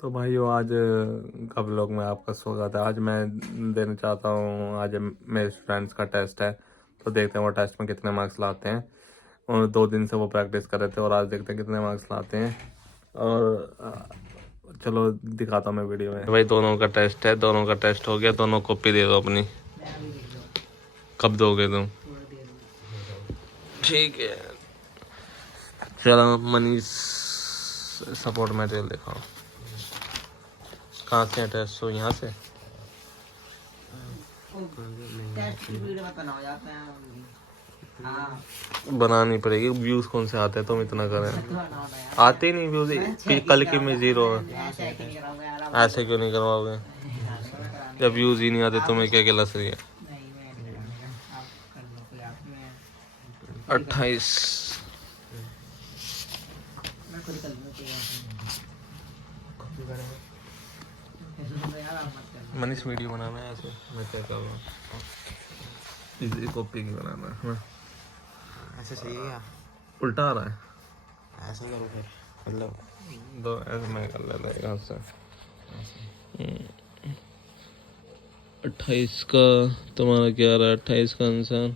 तो भाइयों आज का व्लॉग में आपका स्वागत है। आज मैं देना चाहता हूँ, आज मेरे स्टूडेंट्स का टेस्ट है। तो देखते हैं वो टेस्ट में कितने मार्क्स लाते हैं। और 2 दिन से वो प्रैक्टिस कर रहे थे और आज देखते हैं कितने मार्क्स लाते हैं। और चलो दिखाता हूँ मैं वीडियो में। भाई दोनों का टेस्ट है, दोनों का टेस्ट हो गया। दोनों कॉपी दे दो अपनी। कब दोगे तुम? ठीक है, चलो मनीष सपोर्ट मटेरियल दिखाओ। कहाँ से है टेस्ट? तो यहाँ से बनानी पड़ेगी। व्यूज कौन से आते हैं? तुम इतना करें, आते ही नहीं व्यूज। कल की में 0 है। ऐसे क्यों नहीं करवाओगे? जब व्यूज ही नहीं आते तुम्हें क्या गिला सही है? 28 मनीष वीडियो बनाना है ऐसे। मैं क्या कर रहा हूँ, इसी कॉपी की बनाना है। ऐसे सही है क्या? उल्टा आ रहा है। ऐसा करो फिर, मतलब दो ऐसे मैं कर लेता एक हाथ से। 28 का तुम्हारा क्या आ रहा है? 28 का आंसर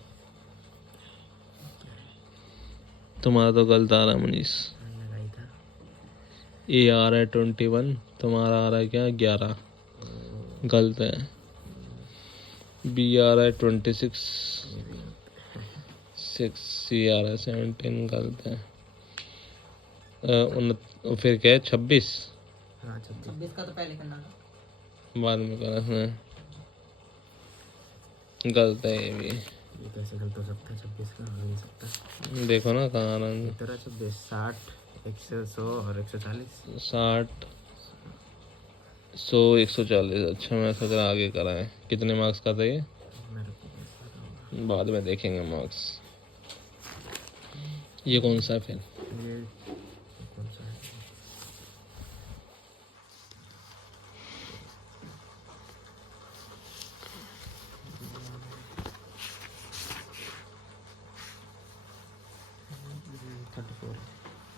तुम्हारा तो गलत आ रहा है मनीष। ये आ रहा है 21, तुम्हारा आ रहा है क्या? 11 गलत है। बी आ रहा है 26, 6 सी आ रहा है 17 गलत है। फिर क्या है? 26। हाँ 26 का तो पहले करना था, बाद में करा है। गलत है ये भी। ये कैसे गलत हो सकता है? 26 का हो नहीं सकता। देखो ना कहाँ आ रहा है। 26, 60, 100 और 140। 60, 100, 140। अच्छा मैं सोच रहा आगे करा है। कितने मार्क्स का था ये? मेरे को कैसा होगा? बाद में देखेंगे मार्क्स। ये कौन सा है फिर? ये कौन सा है?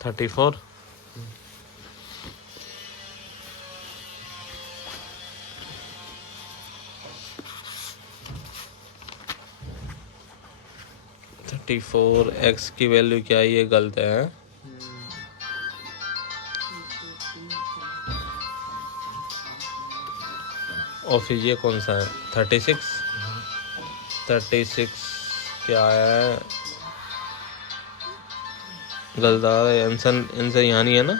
थर्टी 34। x की वैल्यू क्या है? ये गलत है। और फिर ये कौन सा है? 36। 36 क्या है? गलत आ रहा है। आंसर आंसर यहाँ नहीं है ना?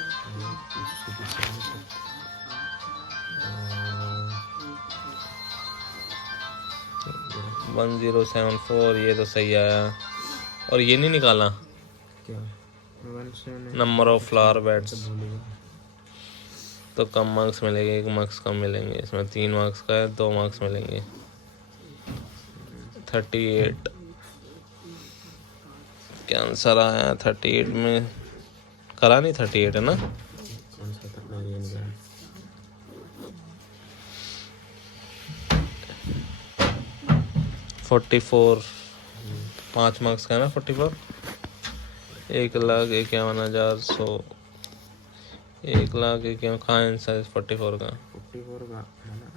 1074 ये तो सही आया। और ये नहीं निकाला क्या? Number of flower beds? तो कम मार्क्स मिलेंगे, 1 मार्क्स कम मिलेंगे। इसमें 3 मार्क्स का है, 2 मार्क्स मिलेंगे। 38 क्या आंसर आया? 38 में करा नहीं? 38 है ना? कौन सा करना है? ये नहीं करना। 44 5 मार्क्स का है ना? 44 1,51,100 1,51,000 कहाँ आंसर 44 का? 44 का है ना?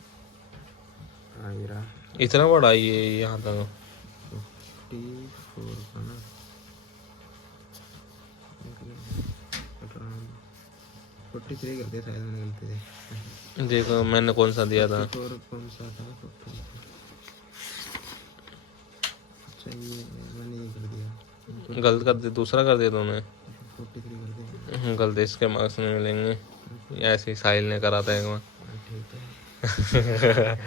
हाँ ये रहा। इतना बड़ा ये यहाँ तक? 44 का ना? 43 कर दिया शायद मैंने गलती से। देखो मैंने कौन सा दिया था। 44 कौन सा था? 44 अच्छा ये मैंने ये कर दिया। गलत कर दिया, दूसरा कर दिया तुमने। 43 कर दिया। गलत, इसके मार्क्स नहीं मिलेंगे। ऐसे ही साहिल ने करा था एक बार। ठीक है।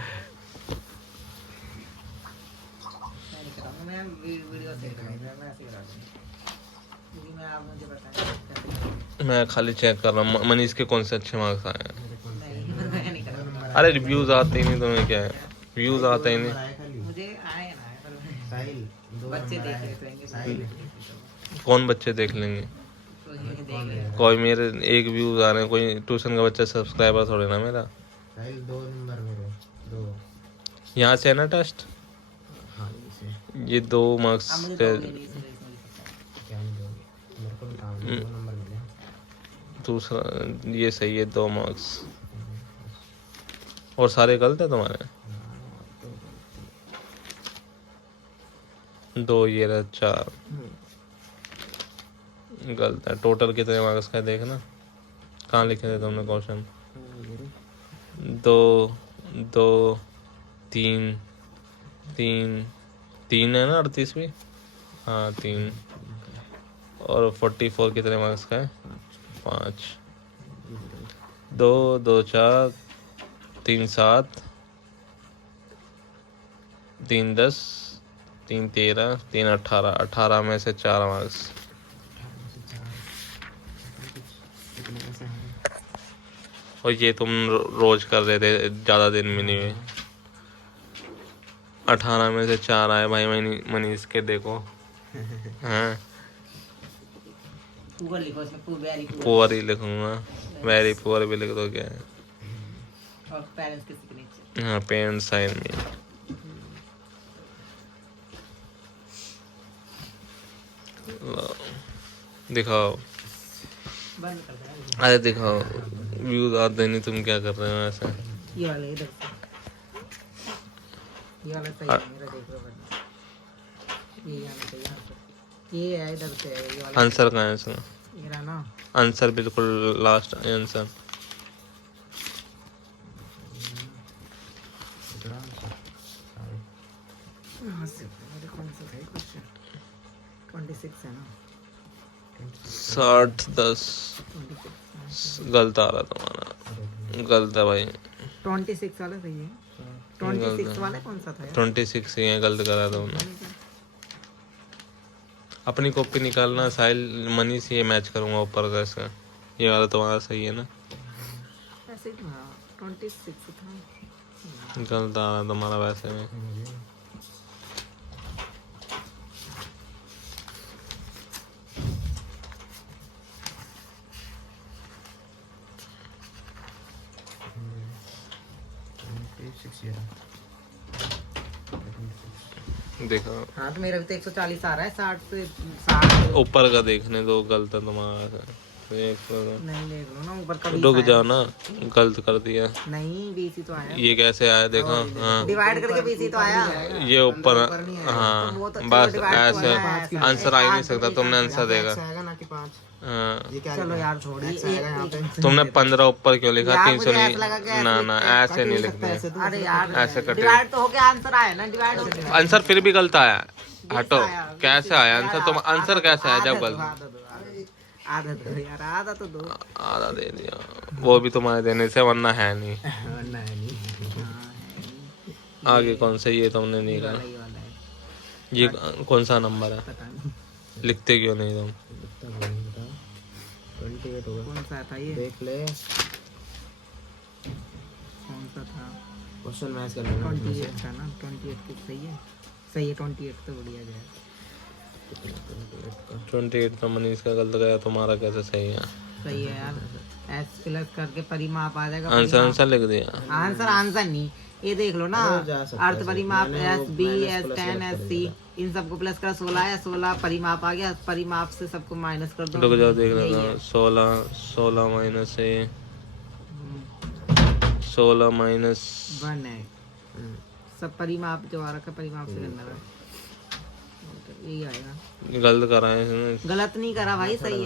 मैं खाली चेक कर रहा हूँ मनीष के कौन से अच्छे मार्क्स आए हैं। अरे व्यूज आते ही नहीं तुम्हें, क्या है? व्यूज आते ही नहीं। मुझे आए ना, बच्चे देख लेंगे। कौन बच्चे देख लेंगे? कोई मेरे 1 व्यूज आ रहे हैं, कोई ट्यूशन का बच्चा सब्सक्राइबर थोड़े ना मेरा। 2 नंबर मेरे 2। यहाँ से है ना टेस्ट? हाँ ये 2 मार्क्स के। क्या नहीं दोगे? मेरे को भी काम 2 नंबर मिले। दूसरा ये सही है, 2 मार्क्स। और सारे गलत है तुम्हारे? दो ये रहा, 4 गलत है। टोटल कितने मार्क्स का है देखना, कहाँ लिखे थे तुमने क्वेश्चन? 2 2 3 3 3 है ना, 38 भी। हाँ 3। और 44 कितने मार्क्स का है? 5। 2 2 4 3 7 3 10 3 13 3 18, 18 में से 4 मार्क्स। और ये तुम रोज कर रहे थे, ज्यादा दिन में नहीं हुए। 18 में से 4 आए भाई। मनीष के देखो। हाँ पुअर लिखो इसमें, पुअर ही लिखूंगा, वेरी पुअर भी लिख दो क्या है। और पेरेंट्स के सिग्नेचर। हाँ पेरेंट्स साइन में। दिखाओ, बंद कर दे। अरे दिखाओ, व्यूज आते नहीं, तुम क्या कर रहे हो ऐसे? ये वाला इधर से, ये वाला सही है मेरा, देख लो बंदा। ये आना चाहिए यहाँ पे। ये है इधर से, ये वाला आंसर कहाँ है इसका? ये रहा ना। आंसर बिल्कुल लास्ट आंसर। यहाँ से मेरे कौन सा था क्वेश्चन? 26 है ना? 60 10 26 गलत आ रहा तुम्हारा, गलत है भाई। 26 वाला सही है। 26 वाला कौन सा था यार? 26 ही है, गलत करा तुमने। अपनी कॉपी निकालना साहिल, मनी से ये मैच करूंगा ऊपर का इसका। ये वाला तुम्हारा सही है ना? ऐसे ही था, 26 था। गलत आ रहा तुम्हारा वैसे में। देखो हाँ तो मेरा भी तो 140 आ रहा है, 60 से 60। ऊपर का देखने दो, गलत है तुम्हारा। नहीं देख लो ना ऊपर का 20 रुक आया। जाओ ना, गलत कर दिया। नहीं 20 ही तो आया। ये कैसे आया देखो? हाँ डिवाइड करके 20 ही तो आया। ये ऊपर, हाँ तो वो तो बस divide तो ऐसे आया है, ऐसा। आंसर आ ही नहीं सकता। तुमने आंसर देगा। हाँ चलो यार छोड़ी। तुमने 15 ऊपर क्यों लिखा? यार 300 मुझे ऐसा लगा कि नहीं, ना ना ऐसे नहीं लिखते। अरे यार ऐसे कटे। डिवाइड तो हो गया, आंसर आया ना, डिवाइड से divide। आंसर फिर भी गलत आया। हटो, आया। कैसे आया आंसर? तुम आंसर कैसे आया जब गलत? आधा दो यार, आधा तो दो। आधा दे दिया, वो भी तुम्हारे देने से, वरना है नहीं। आगे कौन से ये तुमने नहीं कहा? ये वाला है, ये कौन सा नंबर है? पता नहीं लिखते क्यों नहीं तुम? कौन सा था ये, देख ले कौन सा था? क्वेश्चन मैच कर लेना। 28 था ना? 28 तो सही है, सही है 28 तो बढ़िया जाए। 28 तो मनीष का गलत गया, तुम्हारा कैसे सही है? सही है यार, एस प्लस करके परिमाप आ जाएगा। आंसर आंसर लिख दिया। आंसर नहीं, ये देख लो ना, अरे जा सकता है अर्थ परिमाप मैंने एस वो b minus s plus 10 plus s कर सी, दिया। इन सबको प्लस कर 16 है, 16 परिमाप आ गया, परिमाप से सबको माइनस कर दो। रुक जाओ देख यही लेता है। हूँ। 16 माइनस से 16 माइनस 1 है, सब परिमाप जो आ रखा है परिमाप से करना है, यही आएगा। गलत करा है इसने, गलत नहीं करा भाई, सही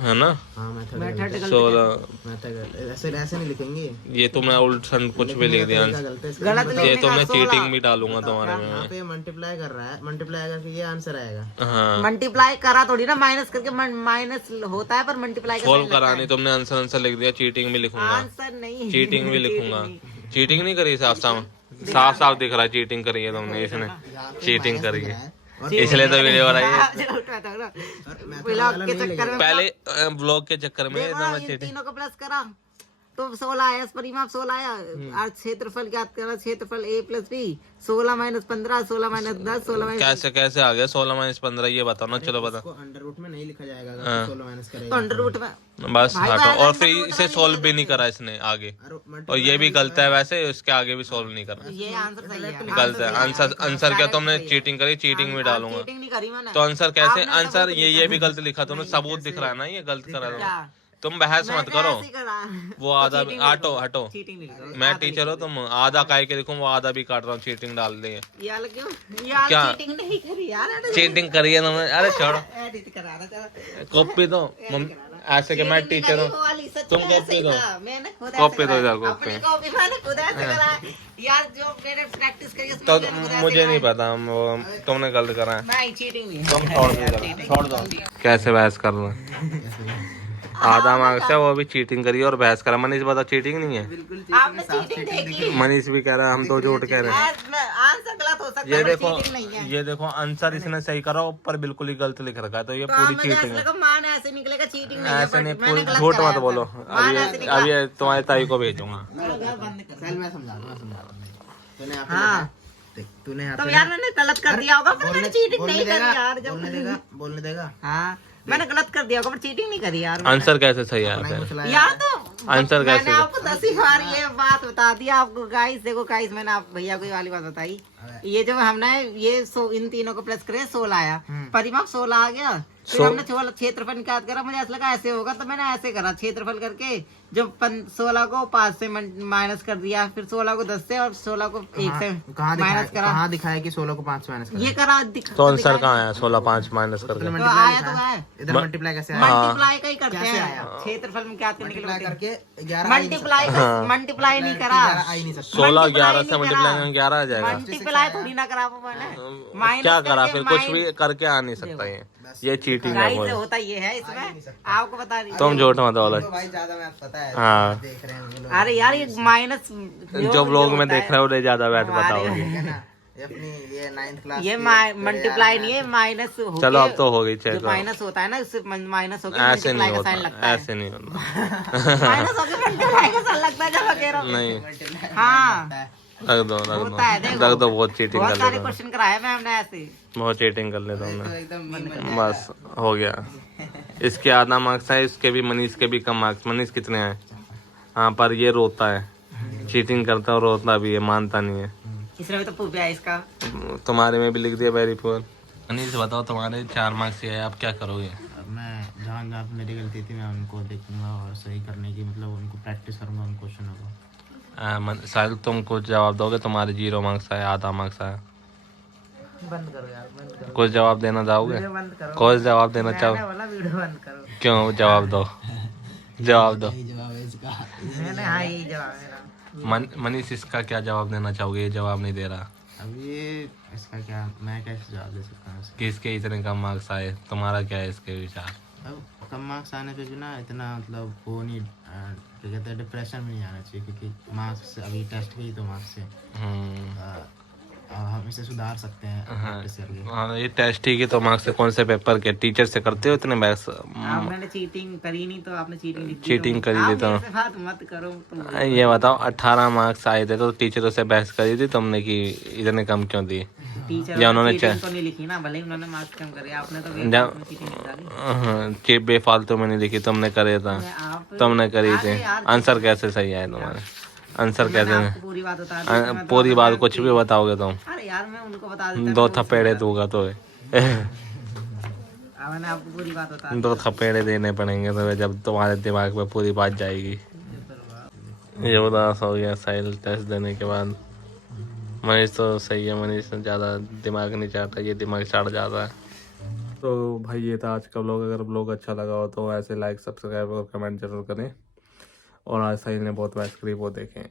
है ना? हाँ मेथड मेथड गलत 16 ऐसे ऐसे नहीं लिखेंगे। ये तुमने उल्ट सन कुछ भी लिख दिया। गलत है गलत ये लिखने तो मैं का चीटिंग भी डालूंगा तुम्हारे यहाँ में। पे मल्टीप्लाई कर रहा है, मल्टीप्लाई करके ये आंसर आएगा। हाँ मल्टीप्लाई करा थोड़ी ना, माइनस करके माइनस होता है, पर मल्टीप्लाई सॉल्व करा नहीं तुमने, आंसर आंसर लिख दिया। चीटिंग भी लिखूंगा, आंसर नहीं, चीटिंग भी लिखूंगा। चीटिंग नहीं करी, साफ साफ साफ साफ दिख रहा है चीटिंग करी है तुमने। इसने चीटिंग करी है, इसलिए तो वीडियो बनाई है। ब्लॉग के चक्कर में, पहले ब्लॉग के चक्कर में देखो एकदम इन चीटिंग। तीनों को प्लस करा तो 16 आया, परिमाप 16 आया। और क्षेत्रफल ज्ञात करा, क्षेत्रफल a plus b, 16 minus 15, 16 minus 10, 16 minus, कैसे कैसे आ गया 16 माइनस 15? ये बताओ ना, चलो बता। इसको अंडर रूट में नहीं लिखा जाएगा अगर 16 माइनस करेगा। अंडर रूट में बस भाई हटो। पहले और अंडर फिर रूट इसे में सॉल्व भी नहीं करा इसने आगे, और और ये भी गलत है वैसे, इसके आगे भी सॉल्व नहीं करा। ये आंसर सही है, गलत है आंसर। आंसर क्या तुमने चीटिंग करी? चीटिंग भी डालूंगा चीटिंग नहीं करी मैंने। तो आंसर कैसे? आपने आंसर सबूत ये भी गलत लिखा तुमने, सबूत दिख रहा है ना, ये गलत करा क्या? तुम बहस मत करो, ऐसे करा। वो आधा हटो हटो, चीटिंग नहीं करो। मैं टीचर हूँ, तुम आधा काय के लिखूं, वो आधा भी काट रहा हूँ, चीटिंग डाल दी है। यार क्यों यार क्या? चीटिंग नहीं करी यार। चीटिंग करी है तुमने, अरे छोड़ो एडिट करा रहा था। कॉपी दो ऐसे कि मैं टीचर हूँ, तुम कॉपी दो, मैंने खुद कॉपी दो ऐसे इधर, करा। कॉपी। अपनी कॉपी मैंने खुद ऐसे करा है। यार जो मैंने प्रैक्टिस करी उसमें तो मैंने खुद ऐसे मुझे करा नहीं है। पता, तुमने गलत करा है, नहीं चीटिंग नहीं तुम है। छोड़ दो, छोड़ दो। कैसे बहस कर रहा आधा मार्क्स है, वो भी चीटिंग करी और बहस करा। मनीष बता, चीटिंग नहीं है? बिल्कुल आपने चीटिंग देखी? मनीष भी कह रहा है हम तो झूठ कह रहे हैं। आंसर गलत हो सकता ये है देखो, चीटिंग नहीं है। ये देखो आंसर इसने सही करा, ऊपर बिल्कुल ही गलत लिख रखा है, तो ये तो पूरी मुझे चीटिंग ऐसे है। लगा मान ऐसे निकलेगा चीटिंग नहीं है। ऐसे नहीं, but मैंने पूरी गलत झूठ कराया मत बोलो। था। मान ऐसे निकला। अब ये तुम्हारी ताई को भेजूंगा। बंद कर। चल मैं समझा दूंगा। तूने यहाँ पे हाँ। लिखा, देख तूने यहाँ तो पे यार मैंने गलत कर दिया होगा पर मैंने चीटिंग नहीं करी यार। जब बोलने देगा। हाँ मैंने गलत कर दिया होगा पर चीटिंग नहीं करी यार। आंसर कैसे सही है नहीं फिर? कुछ यार तो आंसर कैसे मैंने आपको 10 बार ये बात बता दी आपको। गाइस देखो गाइस, मैंने आप भैया को ये वाली बात बताई। ये जो हमने ये इन तीनों को प्लस करे 16 आया, परिमाप 16 आ गया। फिर हमने क्षेत्रफल निकाल करा, मुझे ऐसा लगा ऐसे होगा तो मैंने ऐसे करा क्षेत्रफल करके जो 16 को 5 से माइनस कर दिया, फिर 16 को 10 से और 16 को 1 से माइनस करा। कहाँ दिखाया कि 16 को 5 से माइनस ये करा तो आंसर कहाँ आया? 16 5 माइनस करके तो आया तो है। इधर मल्टीप्लाई कैसे आया? मल्टीप्लाई का ही करते कैसे हैं आया? क्षेत्रफल में क्या करने के लिए मल्टीप्लाई करके 11 मल्टीप्लाई नहीं करा। आ ही नहीं सकता। 16 11 से नहीं मल्टीप्लाई करा। में 11 आ जाएगा। मल्टीप्लाई थोड़ी ना करा वो मैंने। माइनस क्या करा करके फिर? कुछ भी करके आ नहीं सकता ये चीटिंग है। गाइस बोल, से होता ये है इसमें, आपको बता रही तुम झूठ मत बोलो। तो भाई ज्यादा मैथ पता है। हाँ। देख रहे हैं हम लोग। अरे यार ये माइनस जो ब्लॉग में देख रहे हो उन्हें ज्यादा बैठ बताओगे। है ना? ये अपनी ये 9th क्लास ये मल्टीप्लाई नहीं है, माइनस हो चलो अब तो हो गई, चेक जो करो। माइनस होता है ना उससे माइनस होकर ऐसे नहीं मल्टीप्लाई का होता, साइन लगता है। ऐसे नहीं होता। माइनस होकर मल्टीप्लाई का साइन लगता है जब वगैरह। नहीं, हाँ रख दो होता है, देखो। रख दो, बहुत चीटिंग बहुत कर सारे लेता हूँ, क्वेश्चन कराए मैं हमने ऐसे। बहुत चीटिंग कर लेता हूँ मैं। एकदम बस हो गया। इसके आधा मार्क्स है, इसके भी, मनीष के भी कम मार्क्स। मनीष कितने हैं? हाँ पर ये रोता है, चीटिंग करता है, रोता भी है, मानता नहीं है। इसमें भी तो प्रूफ है इसका। तुम्हारे में भी लिख दिया वेरी पुअर। मनीष बताओ, तुम्हारे 4 मार्क्स है, आप क्या करोगे? मैं जहाँ जहाँ पे मेरी गलती थी मैं उनको देखूंगा और सही करने की मतलब उनको प्रैक्टिस करूंगा उन क्वेश्चनों को। साहिल तुम कुछ जवाब दोगे? तुम्हारे 0 मार्क्स आए, आधा मार्क्स आया। बंद करो यार, बंद करो। कुछ जवाब देना चाहोगे? वीडियो बंद करो। कुछ जवाब देना मैंने चाहो? बोला वीडियो बंद करो। क्यों? जवाब दो, जवाब दो। जवाब है इसका। मैंने हाँ यही जवाब है ना। मनीष इसका क्या जवाब देना चाहोगे? ये जवाब नहीं दे रहा अब ये इसका क्या मैं कैसे जवाब दे सकता हूँ कि इसके इतने कम मार्क्स आए। तुम्हारा क्या है इसके विचार? अब कम मार्क्स आने पे भी ना इतना मतलब वो नहीं क्या कहते हैं डिप्रेशन में नहीं आना चाहिए क्योंकि मार्क्स अभी टेस्ट के ही तो मार्क्स से हम इसे सुधार सकते हैं प्रैक्टिस करके। हाँ, ये टेस्ट ही की तो मार्क्स से कौन से पेपर के टीचर से करते हो इतने बैक्स? मैंने चीटिंग करी नहीं तो आपने चीटिंग लिख दी। चीटिंग करी थी तो आप मेरे से बात मत करो तुम। ये बताओ, 18 मार्क्स आए थे तो टीचरों से बहस करी थी तुमने कि इतने कम क्यों दिए? टीचर या उन्होंने चीटिंग तो नहीं लिखी ना, भले ही उन्होंने मार्क्स कम करे, आपने तो चीटिंग नहीं डाली। हाँ, चीप बेफालतू में नहीं लिखी, तुमने करे था, आप तुमने करी अरे थी। यार, आंसर कैसे सही आए तुम्हारे? आंसर कैसे? आपको पूरी बात बता दी तो मैं तो पूरी बता बात कुछ भी बताओगे तुम? अरे यार मैं उनको बता देता। 2 थपेड़े दूंगा तो मैंने आपको पूरी बात बता दी। 2 थपेड़े देने पड़ेंगे तो जब तुम्हारे दिमाग में पूरी बात जाएगी। ये उदास हो गया साहिल टेस्ट देने के बाद। मनीष तो सही है, मनीष ज़्यादा दिमाग नहीं चाहता, ये दिमाग चढ़ जाता है। तो भाई ये था आज का व्लॉग। अगर व्लॉग अच्छा लगा हो तो ऐसे लाइक, सब्सक्राइब और कमेंट जरूर करें। और आज साहिल ने बहुत बहस करी, वो देखें।